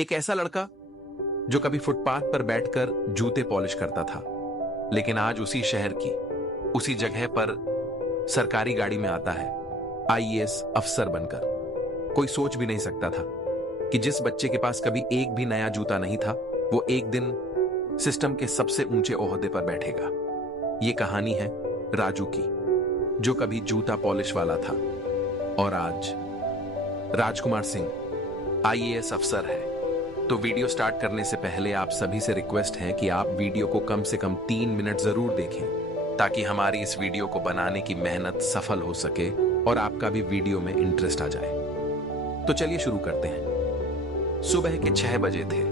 एक ऐसा लड़का जो कभी फुटपाथ पर बैठकर जूते पॉलिश करता था, लेकिन आज उसी शहर की उसी जगह पर सरकारी गाड़ी में आता है आईएएस अफसर बनकर। कोई सोच भी नहीं सकता था कि जिस बच्चे के पास कभी एक भी नया जूता नहीं था, वो एक दिन सिस्टम के सबसे ऊंचे ओहदे पर बैठेगा। ये कहानी है राजू की, जो कभी जूता पॉलिश वाला था और आज राजकुमार सिंह आईएएस अफसर है। तो वीडियो स्टार्ट करने से पहले आप सभी से रिक्वेस्ट है कि आप वीडियो को कम से कम 3 मिनट जरूर देखें, ताकि हमारी इस वीडियो को बनाने की मेहनत सफल हो सके और आपका भी वीडियो में इंटरेस्ट आ जाए। तो चलिए शुरू करते हैं। सुबह के 6 बजे थे।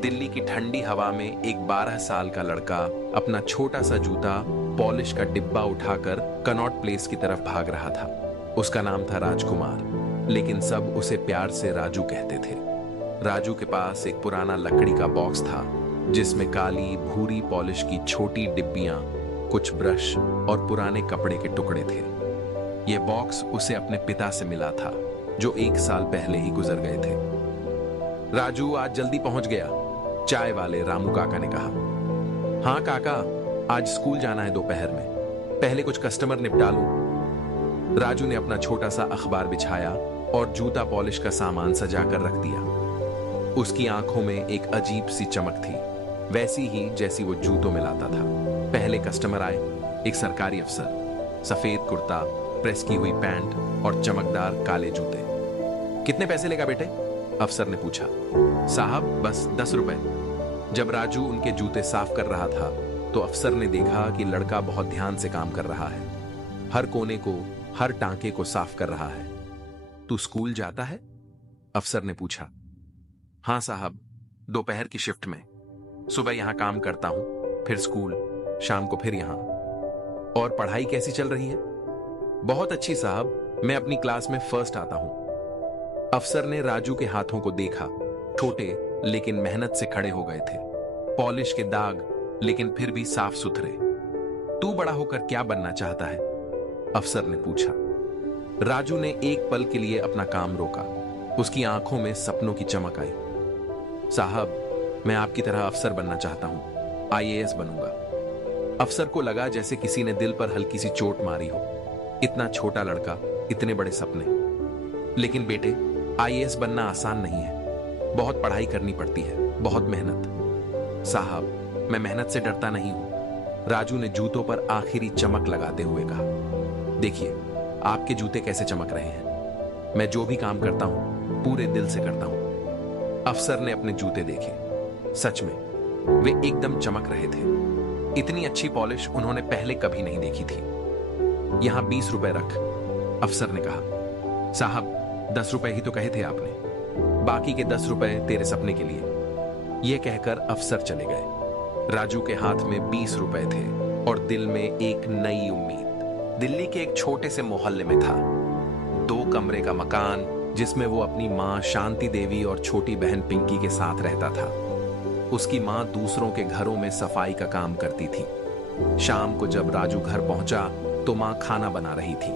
दिल्ली की ठंडी हवा में एक 12 साल का लड़का अपना छोटा सा जूता पॉलिश का डिब्बा उठाकर कनॉट प्लेस की तरफ भाग रहा था। उसका नाम था राजकुमार, लेकिन सब उसे प्यार से राजू कहते थे। राजू के पास एक पुराना लकड़ी का बॉक्स था, जिसमें काली भूरी पॉलिश की छोटी डिब्बियां, कुछ ब्रश और पुराने कपड़े के टुकड़े थे। यह बॉक्स उसे अपने पिता से मिला था, जो 1 साल पहले ही गुजर गए थे। राजू आज जल्दी पहुंच गया, चाय वाले रामू काका ने कहा। हाँ काका, आज स्कूल जाना है दोपहर में, पहले कुछ कस्टमर निपटा लूं। राजू ने अपना छोटा सा अखबार बिछाया और जूता पॉलिश का सामान सजा कर रख दिया। उसकी आंखों में एक अजीब सी चमक थी, वैसी ही जैसी वो जूतों में लाता था। पहले कस्टमर आए, एक सरकारी अफसर, सफेद कुर्ता, प्रेस की हुई पैंट और चमकदार काले जूते। कितने पैसे लेगा बेटे? अफसर ने पूछा। साहब बस 10 रुपए। जब राजू उनके जूते साफ कर रहा था, तो अफसर ने देखा कि लड़का बहुत ध्यान से काम कर रहा है, हर कोने को, हर टांके को साफ कर रहा है। तू स्कूल जाता है? अफसर ने पूछा। हाँ साहब, दोपहर की शिफ्ट में। सुबह यहां काम करता हूं, फिर स्कूल, शाम को फिर यहां। और पढ़ाई कैसी चल रही है? बहुत अच्छी साहब, मैं अपनी क्लास में फर्स्ट आता हूं। अफसर ने राजू के हाथों को देखा, छोटे लेकिन मेहनत से खड़े हो गए थे, पॉलिश के दाग लेकिन फिर भी साफ सुथरे। तू बड़ा होकर क्या बनना चाहता है? अफसर ने पूछा। राजू ने एक पल के लिए अपना काम रोका, उसकी आंखों में सपनों की चमक आई। साहब, मैं आपकी तरह अफसर बनना चाहता हूं, आईएएस बनूंगा। अफसर को लगा जैसे किसी ने दिल पर हल्की सी चोट मारी हो। इतना छोटा लड़का, इतने बड़े सपने। लेकिन बेटे, आईएएस बनना आसान नहीं है, बहुत पढ़ाई करनी पड़ती है, बहुत मेहनत। साहब, मैं मेहनत से डरता नहीं हूं, राजू ने जूतों पर आखिरी चमक लगाते हुए कहा। देखिए, आपके जूते कैसे चमक रहे हैं। मैं जो भी काम करता हूं, पूरे दिल से करता हूं। अफसर ने अपने जूते देखे, सच में वे एकदम चमक रहे थे। इतनी अच्छी पॉलिश उन्होंने पहले कभी नहीं देखी थी। यहां 20 रुपए रख, अफसर ने कहा। साहब, 10 रुपए ही तो कहे थे आपने, बाकी के 10 रुपए तेरे सपने के लिए। यह कहकर अफसर चले गए। राजू के हाथ में 20 रुपए थे और दिल में एक नई उम्मीद। दिल्ली के एक छोटे से मोहल्ले में था 2 कमरे का मकान, जिसमें वो अपनी मां शांति देवी और छोटी बहन पिंकी के साथ रहता था। उसकी मां दूसरों के घरों में सफाई का काम करती थी। शाम को जब राजू घर पहुंचा, तो मां खाना बना रही थी।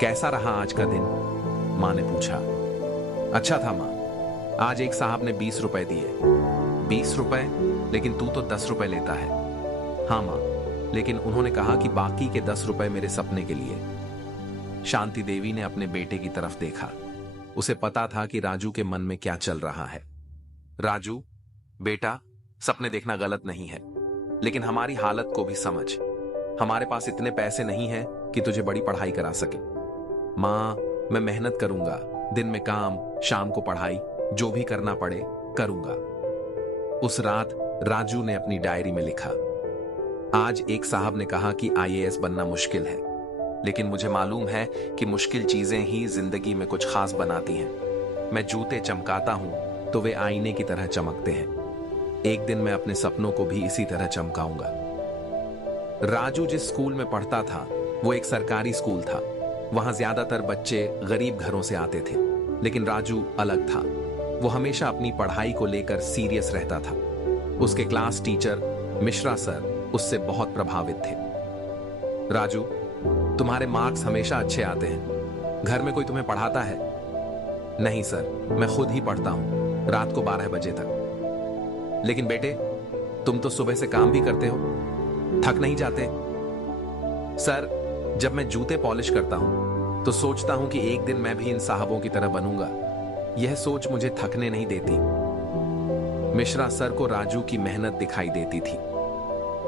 कैसा रहा आज का दिन? मां ने पूछा। अच्छा था मां, आज एक साहब ने 20 रुपए दिए। 20 रुपए? लेकिन तू तो 10 रुपए लेता है। हाँ मां, लेकिन उन्होंने कहा कि बाकी के 10 रुपए मेरे सपने के लिए। शांति देवी ने अपने बेटे की तरफ देखा। उसे पता था कि राजू के मन में क्या चल रहा है। राजू बेटा, सपने देखना गलत नहीं है, लेकिन हमारी हालत को भी समझ। हमारे पास इतने पैसे नहीं हैं कि तुझे बड़ी पढ़ाई करा सके। मां, मैं मेहनत करूंगा, दिन में काम, शाम को पढ़ाई, जो भी करना पड़े करूंगा। उस रात राजू ने अपनी डायरी में लिखा। आज एक साहब ने कहा कि आईएएस बनना मुश्किल है, लेकिन मुझे मालूम है कि मुश्किल चीजें ही जिंदगी में कुछ खास बनाती हैं। मैं जूते चमकाता हूं तो वे आईने की तरह चमकते हैं। एक दिन मैं अपने सपनों को भी इसी तरह चमकाऊंगा। राजू जिस स्कूल में पढ़ता था, वो एक सरकारी स्कूल था। वहां ज्यादातर बच्चे गरीब घरों से आते थे, लेकिन राजू अलग था। वो हमेशा अपनी पढ़ाई को लेकर सीरियस रहता था। उसके क्लास टीचर मिश्रा सर उससे बहुत प्रभावित थे। राजू, तुम्हारे मार्क्स हमेशा अच्छे आते हैं, घर में कोई तुम्हें पढ़ाता है? नहीं सर, मैं खुद ही पढ़ता हूं। रात को 12 बजे तक। लेकिन बेटे, तुम तो सुबह से काम भी करते हो, थक नहीं जाते? सर, जब मैं जूते पॉलिश करता हूं तो सोचता हूं कि एक दिन मैं भी इन साहबों की तरह बनूंगा। यह सोच मुझे थकने नहीं देती। मिश्रा सर को राजू की मेहनत दिखाई देती थी।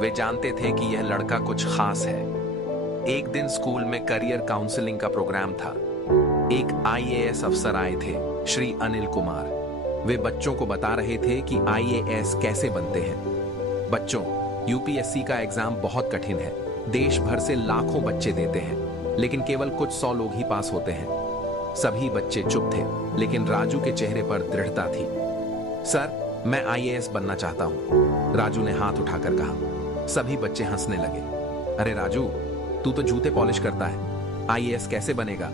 वे जानते थे कि यह लड़का कुछ खास है। एक दिन स्कूल में करियर काउंसलिंग का प्रोग्राम था। एक आईएएस अफसर आए थे, श्री अनिल कुमार। वे बच्चों को बता रहे थे कि आईएएस कैसे बनते हैं। बच्चों, यूपीएससी का एग्जाम बहुत कठिन है। देश भर से लाखों बच्चे देते हैं, लेकिन केवल कुछ 100 लोग ही पास होते हैं। सभी बच्चे चुप थे, लेकिन राजू के चेहरे पर दृढ़ता थी। सर, मैं आईएएस बनना चाहता हूं, राजू ने हाथ उठाकर कहा। सभी बच्चे हंसने लगे। अरे राजू, तू तो जूते पॉलिश करता है, आईएएस कैसे बनेगा?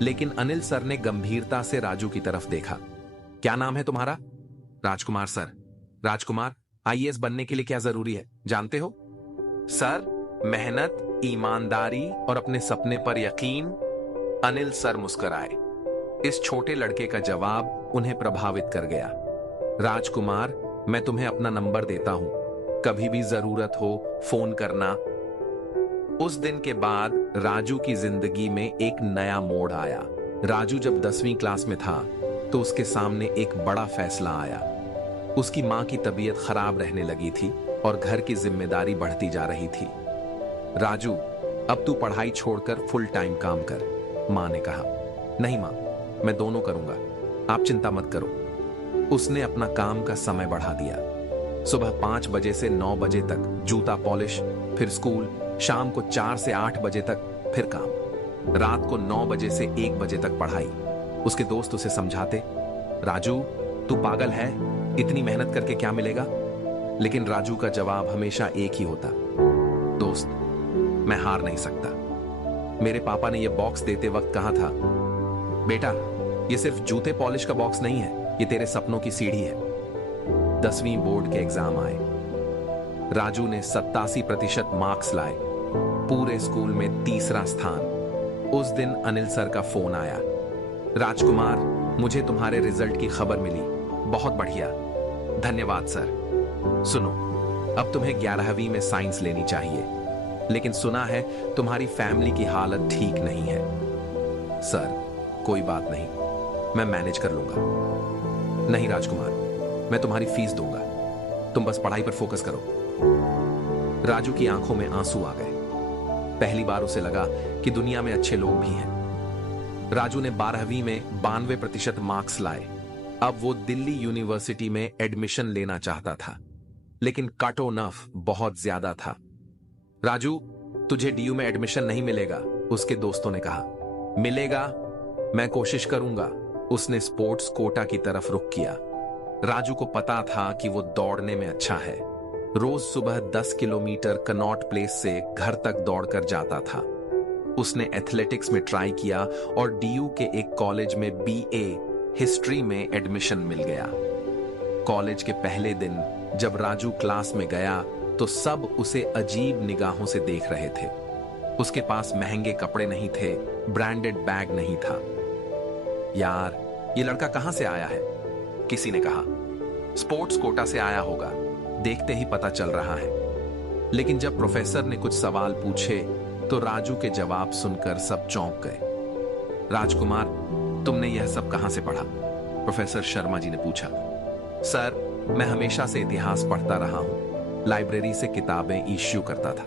लेकिन अनिल सर ने गंभीरता से राजू की तरफ देखा। क्या नाम है तुम्हारा? राजकुमार सर। राजकुमार, आईएएस बनने के लिए क्या जरूरी है, जानते हो? सर, मेहनत, ईमानदारी और अपने सपने पर यकीन। अनिल सर मुस्कुराए। इस छोटे लड़के का जवाब उन्हें प्रभावित कर गया। राजकुमार, मैं तुम्हें अपना नंबर देता हूं, कभी भी जरूरत हो फोन करना। उस दिन के बाद राजू की जिंदगी में एक नया मोड़ आया। राजू जब 10वीं क्लास में था तो उसके सामने एक बड़ा फैसला आया। उसकी मां की तबीयत खराब रहने लगी थी और घर की जिम्मेदारी बढ़ती जा रही थी। राजू, अब तू पढ़ाई छोड़कर फुल टाइम काम कर, मां ने कहा। नहीं मां, मैं दोनों करूंगा, आप चिंता मत करो। उसने अपना काम का समय बढ़ा दिया। सुबह 5 बजे से 9 बजे तक जूता पॉलिश, फिर स्कूल, शाम को 4 से 8 बजे तक फिर काम, रात को 9 बजे से 1 बजे तक पढ़ाई। उसके दोस्त उसे समझाते, राजू तू पागल है, इतनी मेहनत करके क्या मिलेगा? लेकिन राजू का जवाब हमेशा एक ही होता, दोस्त, मैं हार नहीं सकता। मेरे पापा ने यह बॉक्स देते वक्त कहा था, बेटा यह सिर्फ जूते पॉलिश का बॉक्स नहीं है, ये तेरे सपनों की सीढ़ी है। 10वीं बोर्ड के एग्जाम आए। राजू ने 87% मार्क्स लाए, पूरे स्कूल में तीसरा स्थान। उस दिन अनिल सर का फोन आया। राजकुमार, मुझे तुम्हारे रिजल्ट की खबर मिली, बहुत बढ़िया, धन्यवाद सर। सुनो, अब तुम्हें 11वीं में साइंस लेनी चाहिए, लेकिन सुना है तुम्हारी फैमिली की हालत ठीक नहीं है। सर, कोई बात नहीं, मैं मैनेज कर लूंगा। नहीं राजकुमार, मैं तुम्हारी फीस दूंगा, तुम बस पढ़ाई पर फोकस करो। राजू की आंखों में आंसू आ गए। पहली बार उसे लगा कि दुनिया में अच्छे लोग भी हैं। राजू ने 12वीं में 92% मार्क्स लाए। अब वो दिल्ली यूनिवर्सिटी में एडमिशन लेना चाहता था, लेकिन कट ऑफ बहुत ज्यादा था। राजू, तुझे डीयू में एडमिशन नहीं मिलेगा, उसके दोस्तों ने कहा। मिलेगा, मैं कोशिश करूंगा। उसने स्पोर्ट्स कोटा की तरफ रुख किया। राजू को पता था कि वो दौड़ने में अच्छा है। रोज सुबह 10 किलोमीटर कनॉट प्लेस से घर तक दौड़कर जाता था। उसने एथलेटिक्स में ट्राई किया और डीयू के एक कॉलेज में बीए हिस्ट्री में एडमिशन मिल गया। कॉलेज के पहले दिन जब राजू क्लास में गया तो सब उसे अजीब निगाहों से देख रहे थे। उसके पास महंगे कपड़े नहीं थे, ब्रांडेड बैग नहीं था। यार, ये लड़का कहां से आया है? किसी ने कहा। स्पोर्ट्स कोटा से आया होगा, देखते ही पता चल रहा है। लेकिन जब प्रोफेसर ने कुछ सवाल पूछे तो राजू के जवाब सुनकर सब चौंक गए। राजकुमार, तुमने यह सब कहां से पढ़ा? प्रोफेसर शर्मा जी ने पूछा। सर, मैं हमेशा से इतिहास पढ़ता रहा हूं, लाइब्रेरी से किताबें इश्यू करता था।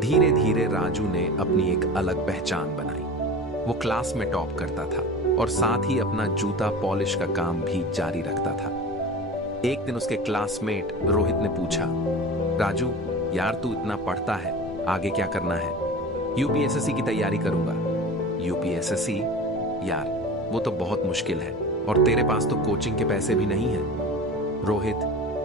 धीरे धीरे राजू ने अपनी एक अलग पहचान बनाई। वो क्लास में टॉप करता था और साथ ही अपना जूता पॉलिश का काम भी जारी रखता था। एक दिन उसके क्लासमेट रोहित ने पूछा, राजू यार, तू इतना पढ़ता है, आगे क्या करना है? यूपीएसएससी की तैयारी करूंगा। यूपीएसएससी? यार, वो तो बहुत मुश्किल है और तेरे पास तो कोचिंग के पैसे भी नहीं है। रोहित,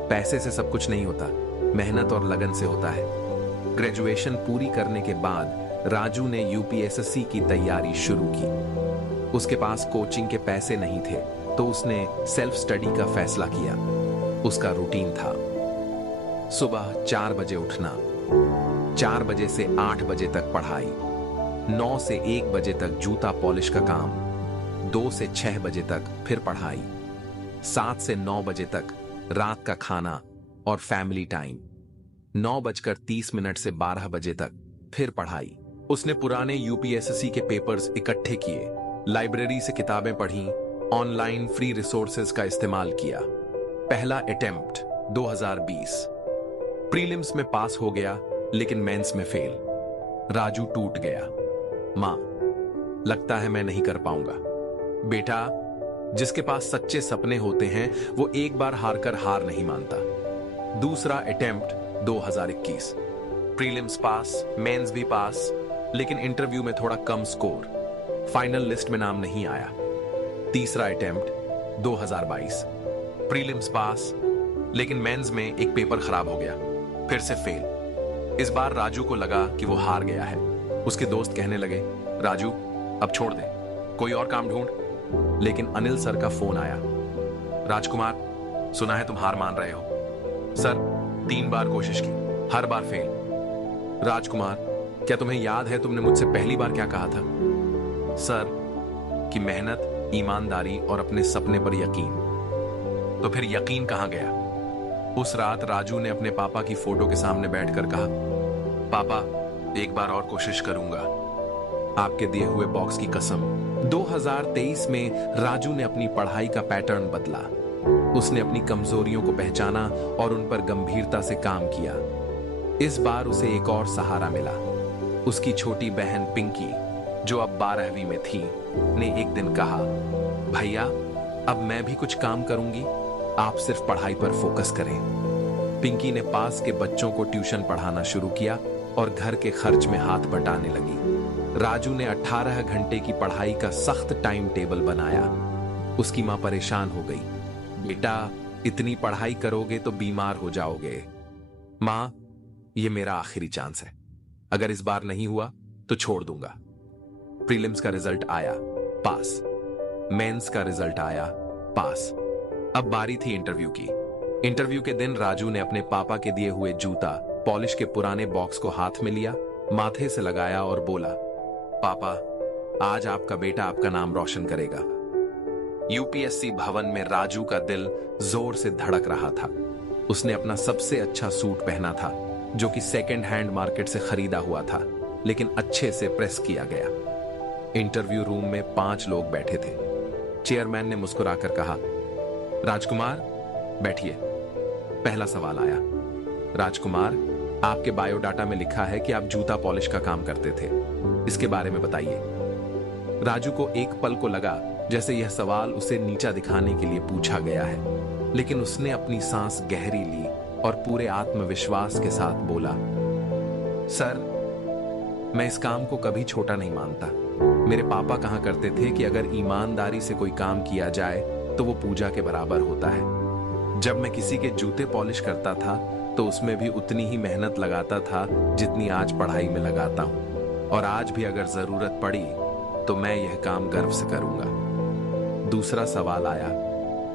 पैसे से सब कुछ नहीं होता, मेहनत और लगन से होता है। ग्रेजुएशन पूरी करने के बाद राजू ने यूपीएसएससी की तैयारी शुरू की। उसके पास कोचिंग के पैसे नहीं थे तो उसने सेल्फ स्टडी का फैसला किया। उसका रूटीन था, सुबह 4 बजे उठना, 4 बजे से 8 बजे तक पढ़ाई, 9 से 1 बजे तक जूता पॉलिश का काम, 2 से 6 बजे तक फिर पढ़ाई, 7 से 9 बजे तक रात का खाना और फैमिली टाइम। 9:30 से 12 बजे तक फिर पढ़ाई। उसने पुराने यूपीएससी के पेपर्स इकट्ठे किए, लाइब्रेरी से किताबें पढ़ी, ऑनलाइन फ्री रिसोर्सेज का इस्तेमाल किया। पहला अटेम्प्ट 2020। प्रीलिम्स में पास हो गया, लेकिन मेंस में फेल। राजू टूट गया। मां, लगता है मैं नहीं कर पाऊंगा। बेटा, जिसके पास सच्चे सपने होते हैं वो एक बार हार कर हार नहीं मानता। दूसरा अटेम्प्ट 2021। प्रीलिम्स पास, मेंस भी पास, लेकिन इंटरव्यू में थोड़ा कम स्कोर, फाइनल लिस्ट में नाम नहीं आया। तीसरा अटेम्प्ट 2022। प्रीलिम्स पास, लेकिन मेंस में एक पेपर खराब हो गया, फिर से फेल। इस बार राजू को लगा कि वो हार गया है। उसके दोस्त कहने लगे, राजू अब छोड़ दे, कोई और काम ढूंढ। लेकिन अनिल सर का फोन आया। राजकुमार, सुना है तुम हार मान रहे हो। सर, 3 बार कोशिश की, हर बार फेल। राजकुमार, क्या तुम्हें याद है तुमने मुझसे पहली बार क्या कहा था? सर, कि मेहनत, ईमानदारी और अपने सपने पर यकीन। तो फिर यकीन कहां गया? उस रात राजू ने अपने पापा की फोटो के सामने बैठकर कहा, पापा एक बार और कोशिश करूंगा, आपके दिए हुए बॉक्स की कसम। 2023 में राजू ने अपनी पढ़ाई का पैटर्न बदला। उसने अपनी कमजोरियों को पहचाना और उन पर गंभीरता से काम किया। इस बार उसे एक और सहारा मिला। उसकी छोटी बहन पिंकी, जो अब 12वीं में थी, ने एक दिन कहा, भैया अब मैं भी कुछ काम करूंगी, आप सिर्फ पढ़ाई पर फोकस करें। पिंकी ने पास के बच्चों को ट्यूशन पढ़ाना शुरू किया और घर के खर्च में हाथ बटाने लगी। राजू ने 18 घंटे की पढ़ाई का सख्त टाइम टेबल बनाया। उसकी मां परेशान हो गई, बेटा इतनी पढ़ाई करोगे तो बीमार हो जाओगे। मां, ये मेरा आखिरी चांस है, अगर इस बार नहीं हुआ तो छोड़ दूंगा। प्रीलिम्स का रिजल्ट आया, पास। मेंस का रिजल्ट आया, पास। अब बारी थी इंटरव्यू की। इंटरव्यू के दिन राजू ने अपने पापा के दिए हुए जूता पॉलिश के पुराने बॉक्स को हाथ में लिया, माथे से लगाया और बोला, पापा आज आपका बेटा आपका नाम रोशन करेगा। यूपीएससी भवन में राजू का दिल जोर से धड़क रहा था। उसने अपना सबसे अच्छा सूट पहना था, जो कि सेकेंड हैंड मार्केट से खरीदा हुआ था, लेकिन अच्छे से प्रेस किया गया। इंटरव्यू रूम में 5 लोग बैठे थे। चेयरमैन ने मुस्कुराकर कहा, राजकुमार बैठिए। पहला सवाल आया, राजकुमार आपके बायोडाटा में लिखा है कि आप जूता पॉलिश का काम करते थे, इसके बारे में बताइए। राजू को एक पल को लगा जैसे यह सवाल उसे नीचा दिखाने के लिए पूछा गया है, लेकिन उसने अपनी सांस गहरी ली और पूरे आत्मविश्वास के साथ बोला, सर मैं इस काम को कभी छोटा नहीं मानता। मेरे पापा कहा करते थे कि अगर ईमानदारी से कोई काम किया जाए तो वो पूजा के बराबर होता है। जब मैं किसी के जूते पॉलिश करता था तो उसमें भी उतनी ही मेहनत लगाता था जितनी आज पढ़ाई में लगाता हूं, और आज भी अगर जरूरत पड़ी तो मैं यह काम गर्व से करूंगा। दूसरा सवाल आया,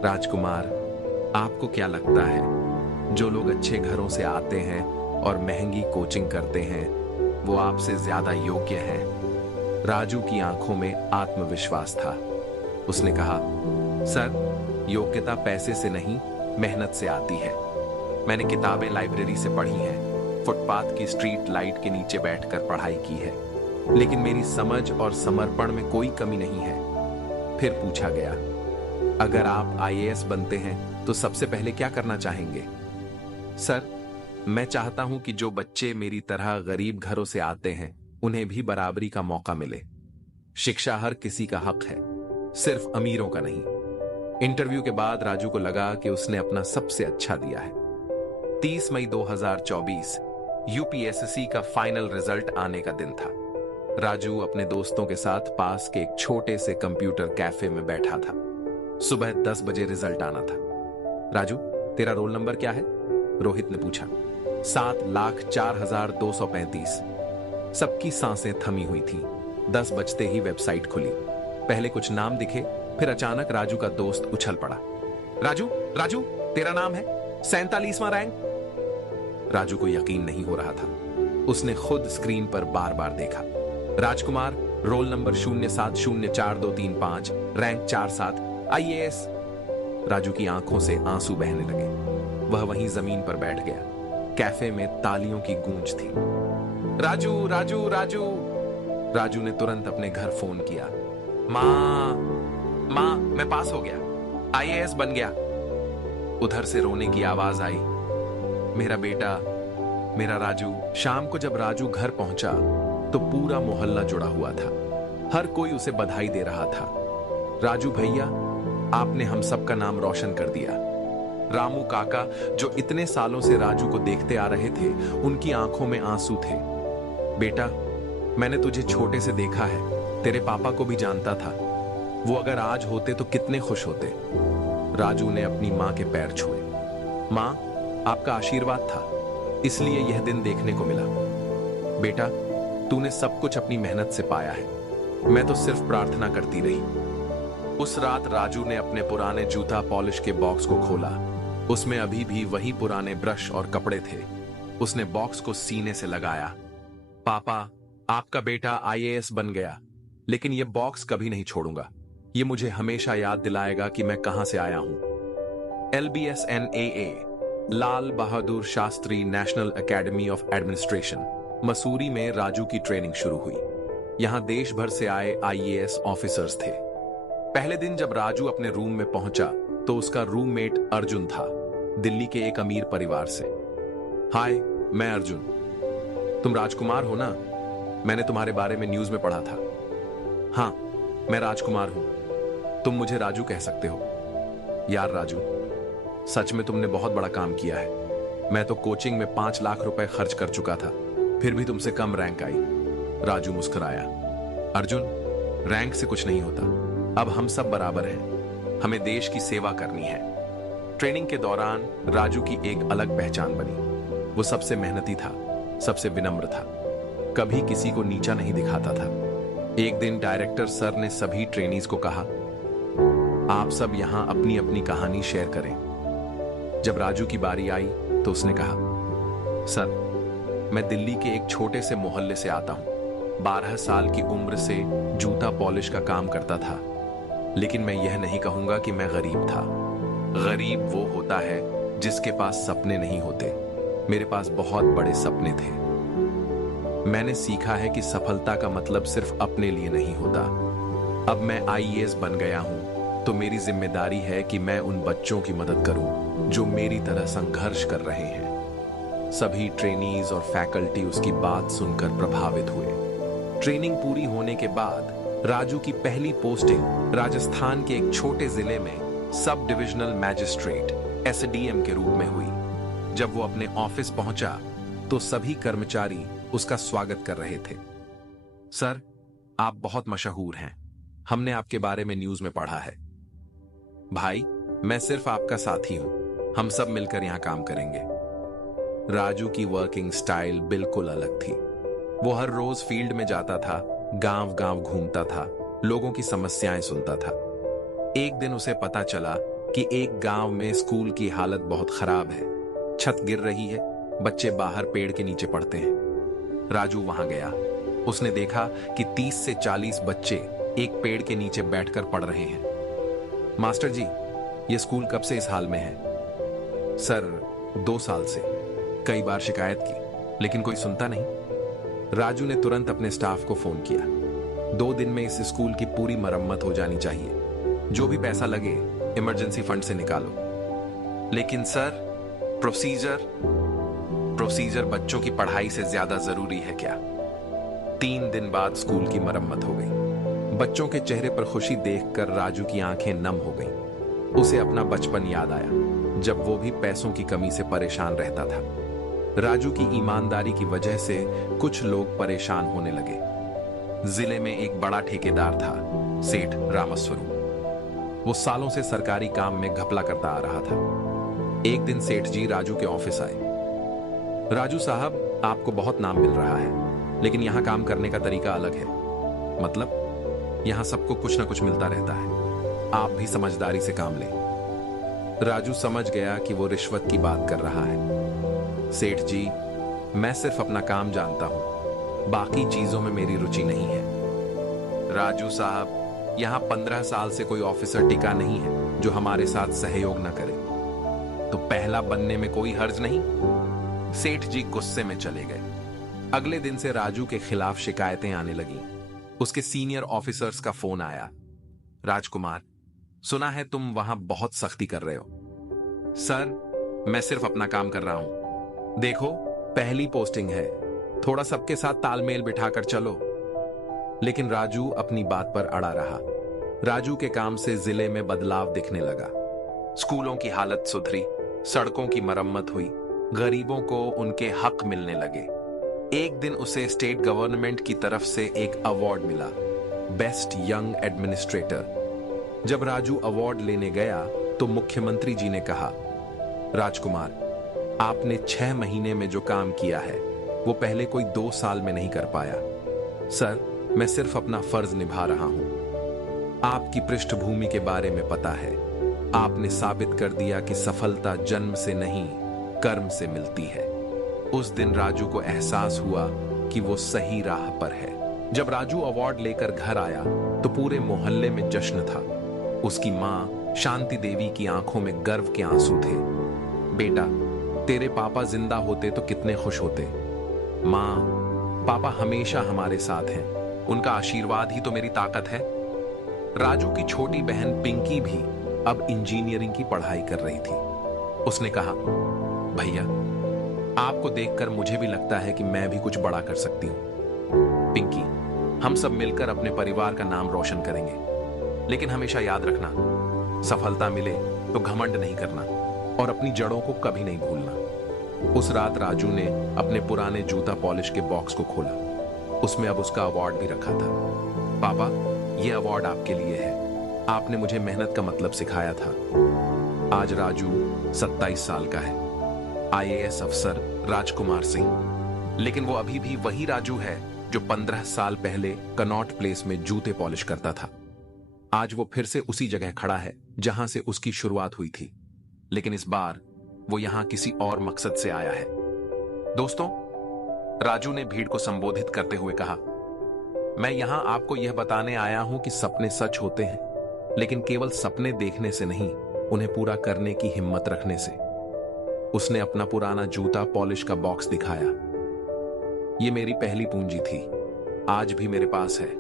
राजकुमार आपको क्या लगता है जो लोग अच्छे घरों से आते हैं और महंगी कोचिंग करते हैं वो आपसे ज्यादा योग्य हैं? राजू की आंखों में आत्मविश्वास था। उसने कहा, सर योग्यता पैसे से नहीं मेहनत से आती है। मैंने किताबें लाइब्रेरी से पढ़ी हैं, फुटपाथ की स्ट्रीट लाइट के नीचे बैठकर पढ़ाई की है, लेकिन मेरी समझ और समर्पण में कोई कमी नहीं है। फिर पूछा गया, अगर आप आईएएस बनते हैं तो सबसे पहले क्या करना चाहेंगे? सर मैं चाहता हूं कि जो बच्चे मेरी तरह गरीब घरों से आते हैं उन्हें भी बराबरी का मौका मिले। शिक्षा हर किसी का हक है, सिर्फ अमीरों का नहीं। इंटरव्यू के बाद राजू को लगा कि उसने अपना सबसे अच्छा दिया है। 30 मई 2024 यूपीएससी का फाइनल रिजल्ट आने का दिन था। राजू अपने दोस्तों के साथ पास के एक छोटे से कंप्यूटर कैफे में बैठा था। सुबह 10 बजे रिजल्ट आना था। राजू तेरा रोल नंबर क्या है? रोहित ने पूछा। 7,04,235। सबकी सांसें थमी हुई थीं। 10 बजते ही वेबसाइट खुली। पहले कुछ नाम दिखे, फिर अचानक राजू का दोस्त उछल पड़ा। राजू राजू तेरा नाम है 47वां रैंक। राजू को यकीन नहीं हो रहा था। उसने खुद स्क्रीन पर बार बार देखा। Rajkumar, roll number 07042335, rank 47, IAS. Raju की आंखों से आंसू बहने लगे। वह वहीं जमीन पर बैठ गया। कैफे में तालियों की गूंज थी। राजू राजू राजू। राजू ने तुरंत अपने घर फोन किया। माँ माँ, मैं पास हो गया, आईएएस बन गया। उधर से रोने की आवाज आई। मेरा बेटा, मेरा राजू। शाम को जब राजू घर पहुंचा तो पूरा मोहल्ला जुड़ा हुआ था। हर कोई उसे बधाई दे रहा था। राजू भैया, आपने हम सबका नाम रोशन कर दिया। रामू काका, जो इतने सालों से राजू को देखते आ रहे थे, उनकी आंखों में आंसू थे। बेटा, मैंने तुझे छोटे से देखा है, तेरे पापा को भी जानता था। वो अगर आज होते तो कितने खुश होते। राजू ने अपनी मां के पैर छुए। मां, आपका आशीर्वाद था, इसलिए यह दिन देखने को मिला। बेटा, तूने सब कुछ अपनी मेहनत से पाया है, मैं तो सिर्फ प्रार्थना करती रही। उस रात राजू ने अपने पुराने जूता पॉलिश के बॉक्स को खोला। उसमें अभी भी वही पुराने ब्रश और कपड़े थे। उसने बॉक्स को सीने से लगाया। पापा, आपका बेटा आईएएस बन गया, लेकिन यह बॉक्स कभी नहीं छोड़ूंगा। ये मुझे हमेशा याद दिलाएगा कि मैं कहां से आया हूं। LBSNAA, Lal Bahadur Shastri national academy of administration, Mussoorie में राजू की ट्रेनिंग शुरू हुई। यहां देश भर से आए आईएएस ऑफिसर्स थे। पहले दिन जब राजू अपने रूम में पहुंचा तो उसका रूममेट अर्जुन था, दिल्ली के एक अमीर परिवार से। हाय, मैं अर्जुन। तुम राजकुमार हो ना? मैंने तुम्हारे बारे में न्यूज में पढ़ा था। हाँ, मैं राजकुमार हूं, तुम मुझे राजू कह सकते हो। यार राजू, सच में तुमने बहुत बड़ा काम किया है। मैं तो कोचिंग में 5 लाख रुपए खर्च कर चुका था, फिर भी तुमसे कम रैंक आई। राजू मुस्कुराया। अर्जुन, रैंक से कुछ नहीं होता, अब हम सब बराबर हैं। हमें देश की सेवा करनी है। ट्रेनिंग के दौरान राजू की एक अलग पहचान बनी। वो सबसे मेहनती था, सबसे विनम्र था, कभी किसी को नीचा नहीं दिखाता था। एक दिन डायरेक्टर सर ने सभी ट्रेनीज को कहा, आप सब यहां अपनी अपनी कहानी शेयर करें। जब राजू की बारी आई तो उसने कहा, सर, मैं दिल्ली के एक छोटे से मोहल्ले से आता हूं। 12 साल की उम्र से जूता पॉलिश का काम करता था, लेकिन मैं यह नहीं कहूंगा कि मैं गरीब था। गरीब वो होता है जिसके पास सपने नहीं होते। मेरे पास बहुत बड़े सपने थे। मैंने सीखा है कि सफलता का मतलब सिर्फ अपने लिए नहीं होता। अब मैं आईएएस बन गया हूं तो मेरी जिम्मेदारी है कि मैं उन बच्चों की मदद करूं जो मेरी तरह संघर्ष कर रहे हैं। सभी ट्रेनीज और फैकल्टी उसकी बात सुनकर प्रभावित हुए। ट्रेनिंग पूरी होने के बाद राजू की पहली पोस्टिंग राजस्थान के एक छोटे जिले में सब डिविजनल मैजिस्ट्रेट SDM के रूप में हुई। जब वो अपने ऑफिस पहुंचा तो सभी कर्मचारी उसका स्वागत कर रहे थे। सर, आप बहुत मशहूर हैं, हमने आपके बारे में न्यूज में पढ़ा है। भाई, मैं सिर्फ आपका साथी हूं, हम सब मिलकर यहां काम करेंगे। राजू की वर्किंग स्टाइल बिल्कुल अलग थी। वो हर रोज फील्ड में जाता था, गांव गांव घूमता था, लोगों की समस्याएं सुनता था। एक दिन उसे पता चला कि एक गांव में स्कूल की हालत बहुत खराब है। छत गिर रही है, बच्चे बाहर पेड़ के नीचे पढ़ते हैं। राजू वहां गया। उसने देखा कि 30 से 40 बच्चे एक पेड़ के नीचे बैठकर पढ़ रहे हैं। मास्टर जी, ये स्कूल कब से इस हाल में है? सर, 2 साल से। कई बार शिकायत की, लेकिन कोई सुनता नहीं। राजू ने तुरंत अपने स्टाफ को फोन किया। 2 दिन में इस स्कूल की पूरी मरम्मत हो जानी चाहिए। जो भी पैसा लगे इमरजेंसी फंड से निकालो। लेकिन सर, प्रोसीजर बच्चों की पढ़ाई से ज्यादा जरूरी है क्या? 3 दिन बाद स्कूल की मरम्मत हो गई। बच्चों के चेहरे पर खुशी देखकर राजू की आंखें नम हो गईं। उसे अपना बचपन याद आया, जब वो भी पैसों की कमी से परेशान रहता था। राजू की ईमानदारी की वजह से कुछ लोग परेशान होने लगे। जिले में एक बड़ा ठेकेदार था, सेठ रामस्वरूप। वो सालों से सरकारी काम में घपला करता आ रहा था। एक दिन सेठ जी राजू के ऑफिस आए। राजू साहब, आपको बहुत नाम मिल रहा है, लेकिन यहां काम करने का तरीका अलग है। मतलब, यहां सबको कुछ ना कुछ मिलता रहता है, आप भी समझदारी से काम लें। राजू समझ गया कि वो रिश्वत की बात कर रहा है। सेठ जी, मैं सिर्फ अपना काम जानता हूं, बाकी चीजों में मेरी रुचि नहीं है। राजू साहब, यहां 15 साल से कोई ऑफिसर टिका नहीं है, जो हमारे साथ सहयोग न करे। तो पहला बनने में कोई हर्ज नहीं। सेठ जी गुस्से में चले गए। अगले दिन से राजू के खिलाफ शिकायतें आने लगी। उसके सीनियर ऑफिसर्स का फोन आया। राजकुमार, सुना है तुम वहां बहुत सख्ती कर रहे हो। सर, मैं सिर्फ अपना काम कर रहा हूं। देखो, पहली पोस्टिंग है, थोड़ा सबके साथ तालमेल बिठाकर चलो। लेकिन राजू अपनी बात पर अड़ा रहा। राजू के काम से जिले में बदलाव दिखने लगा। स्कूलों की हालत सुधरी, सड़कों की मरम्मत हुई, गरीबों को उनके हक मिलने लगे। एक दिन उसे स्टेट गवर्नमेंट की तरफ से एक अवार्ड मिला, बेस्ट यंग एडमिनिस्ट्रेटर। जब राजू अवार्ड लेने गया तो मुख्यमंत्री जी ने कहा, राजकुमार, आपने 6 महीने में जो काम किया है वो पहले कोई 2 साल में नहीं कर पाया। सर, मैं सिर्फ अपना फर्ज निभा रहा हूं। आपकी पृष्ठभूमि के बारे में पता है। आपने साबित कर दिया कि सफलता जन्म से नहीं, कर्म से मिलती है। उस दिन राजू को एहसास हुआ कि वो सही राह पर है। जब राजू अवार्ड लेकर घर आया तो पूरे मोहल्ले में जश्न था। उसकी मां शांति देवी की आंखों में गर्व के आंसू थे। बेटा, तेरे पापा जिंदा होते तो कितने खुश होते। मां, पापा हमेशा हमारे साथ हैं, उनका आशीर्वाद ही तो मेरी ताकत है। राजू की छोटी बहन पिंकी भी अब इंजीनियरिंग की पढ़ाई कर रही थी। उसने कहा, भैया, आपको देखकर मुझे भी लगता है कि मैं भी कुछ बड़ा कर सकती हूं। पिंकी, हम सब मिलकर अपने परिवार का नाम रोशन करेंगे। लेकिन हमेशा याद रखना, सफलता मिले तो घमंड नहीं करना और अपनी जड़ों को कभी नहीं भूलना। उस रात राजू ने अपने पुराने जूता पॉलिश के बॉक्स को खोला। उसमें अब उसका अवार्ड भी रखा था। पापा, यह अवार्ड आपके लिए है। आपने मुझे मेहनत का मतलब सिखाया था। आज राजू 27 साल का है, IAS अफसर राजकुमार सिंह। लेकिन वो अभी भी वही राजू है जो 15 साल पहले कनॉट प्लेस में जूते पॉलिश करता था। आज वो फिर से उसी जगह खड़ा है जहां से उसकी शुरुआत हुई थी। लेकिन इस बार वो यहां किसी और मकसद से आया है। दोस्तों, राजू ने भीड़ को संबोधित करते हुए कहा, मैं यहां आपको यह बताने आया हूं कि सपने सच होते हैं, लेकिन केवल सपने देखने से नहीं, उन्हें पूरा करने की हिम्मत रखने से। उसने अपना पुराना जूता पॉलिश का बॉक्स दिखाया। यह मेरी पहली पूंजी थी, आज भी मेरे पास है।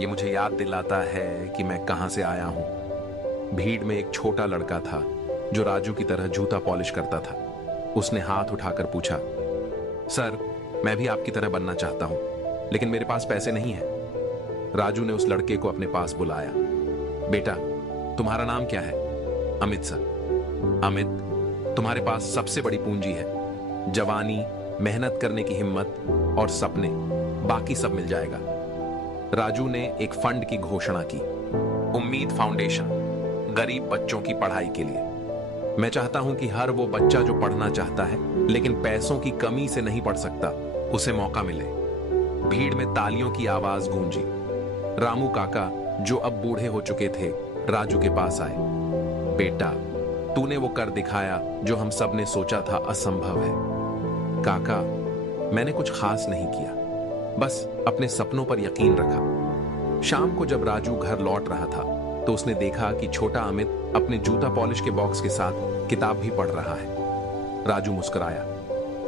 ये मुझे याद दिलाता है कि मैं कहां से आया हूं। भीड़ में एक छोटा लड़का था जो राजू की तरह जूता पॉलिश करता था। उसने हाथ उठाकर पूछा, सर, मैं भी आपकी तरह बनना चाहता हूं, लेकिन मेरे पास पैसे नहीं है। राजू ने उस लड़के को अपने पास बुलाया। बेटा, तुम्हारा नाम क्या है? अमित सर। अमित, तुम्हारे पास सबसे बड़ी पूंजी है, जवानी, मेहनत करने की हिम्मत और सपने। बाकी सब मिल जाएगा। राजू ने एक फंड की घोषणा की, उम्मीद फाउंडेशन, गरीब बच्चों की पढ़ाई के लिए। मैं चाहता हूं कि हर वो बच्चा जो पढ़ना चाहता है लेकिन पैसों की कमी से नहीं पढ़ सकता, उसे मौका मिले। भीड़ में तालियों की आवाज गूंजी। रामू काका, जो अब बूढ़े हो चुके थे, राजू के पास आए। बेटा, तूने वो कर दिखाया जो हम सब ने सोचा था असंभव है। काका, मैंने कुछ खास नहीं किया, बस अपने सपनों पर यकीन रखा। शाम को जब राजू घर लौट रहा था तो उसने देखा कि छोटा अमित अपने जूता पॉलिश के बॉक्स के साथ किताब भी पढ़ रहा है। राजू मुस्कुराया।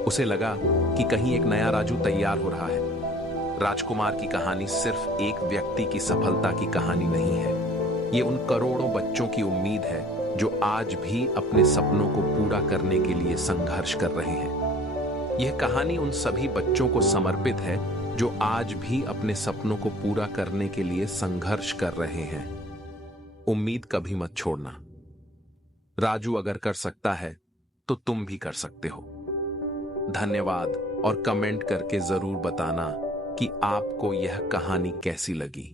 उसे लगा कि कहीं एक नया राजू तैयार हो रहा है। राजकुमार की कहानी सिर्फ एक व्यक्ति की सफलता की कहानी नहीं है, ये उन करोड़ों बच्चों की उम्मीद है जो आज भी अपने सपनों को पूरा करने के लिए संघर्ष कर रहे हैं। यह कहानी उन सभी बच्चों को समर्पित है जो आज भी अपने सपनों को पूरा करने के लिए संघर्ष कर रहे हैं। उम्मीद कभी मत छोड़ना। राजू अगर कर सकता है तो तुम भी कर सकते हो। धन्यवाद और कमेंट करके जरूर बताना कि आपको यह कहानी कैसी लगी।